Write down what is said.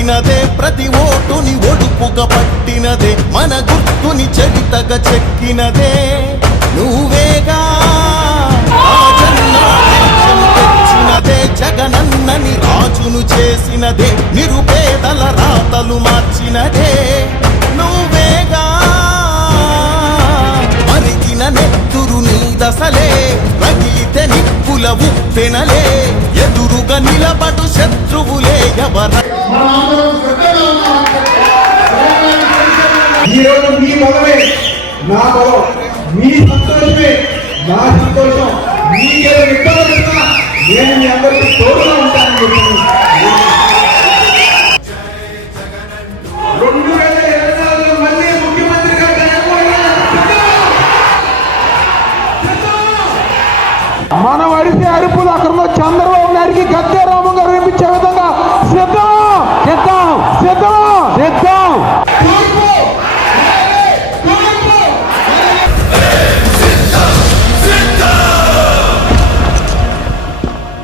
పలికినదే, ప్రతి ఓటుని ఒడుపుగా పట్టినదే, మన గుర్తుని చరితగా చెక్కినదే నువ్వేగా. తెచ్చినదే, జగనన్నని రాజును చేసినదే, నిరుపేదల రాతలు మార్చినదే నువ్వేగా. మరిగిన నెత్తురు నీ దశలే, రగిలితే నిప్పుల ఉప్పెనలే, ఎదురుగా నిలబడు శత్రువులే ఎవర. ఈరోజు మీ బలమే నా బలం, మీ సంతోషమే నా సంతోషం. మీ నేను మీ అందరికీ తోడుగా